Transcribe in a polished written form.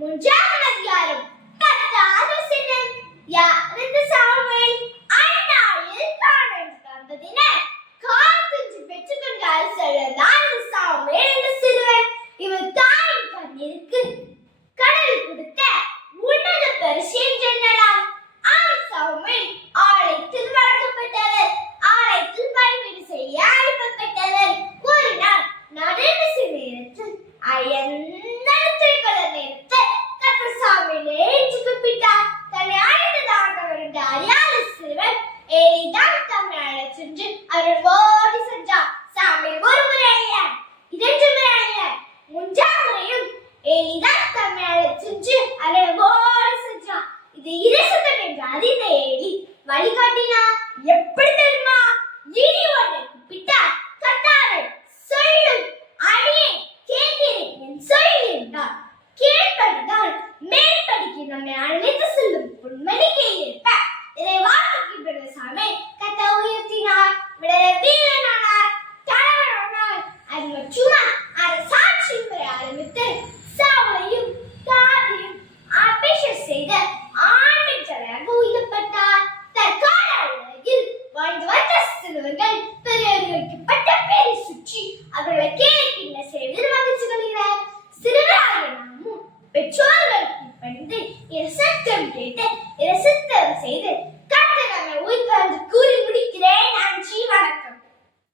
மூன்றாம் அதிகாரம் கர்த்தர் வசனம். யாரென்று சாமுவேல் அந்நாளில் கானான் வந்ததின காத்துஞ்சு பெற்றுக்கொண்ட அரசர்தான் சாமுவேல் என்ற சிறுவன். இவர் தாயின் கண்ணிற்கு கடல் கொடுத்த உன்னத பரிசு என்றெண்ணலாம். சாமுவேல் ஆலயத்தில் வளர்க்கப்பட்டவர், ஆலயத்தில் பணிவிடை செய்ய அனுப்பப்பட்டவர். ஒரு நாள் நடுநிசி நேரத்தில் தன்னை அழைத்ததாக அறியாத சிறுவன் ஏலிதான் தம்மை அழைத்து சென்று அவரோடு சென்றார். சாமுவேல் ஒரு முறை அல்ல, இரண்டு முறை அல்ல, மூன்றாம் முறையும் ஏலிதான் தம்மை அழைத்து சென்று அவரோடு சென்றார். இது இரசத்தம் என்று அறிந்த ஏலி வழிகாட்டினார். எப்படி தெரியுமா? இனி ஒன்றை கூப்பிட்டார். கர்த்தாவே சொல்லும், அடியே கேட்கிறேன் என் சொல் என்றார். கேட்பதுதான் மேற்படிக்கு நம்மை அழைத்து செல்லும் பொன்மணிக்கு ஏற்ப இதை வாக்குக்கு பிரதேசமே கத்த உயர்த்தினார். விடல வீரனானார், தலைவனானார். அது மட்டுமா சாட்சி முறை ஆரம்பித்து சாவையும் தாரையும் அபிஷேகம் செய்த ஆண்மை தலையாக உயர்த்தப்பட்டார். தற்கால உலகில் வாழ்ந்து வந்த சிறுவர்கள் பெரியவர்களுக்கு பட்ட பேரை சுற்றி அவர்களை கேட்கின்ற செய்வதில் மகிழ்ச்சி கொள்கிறார். சிறுவராகிய நாமும் பெற்றோர்களுக்கு பணிந்து சத்தம் கேட்டு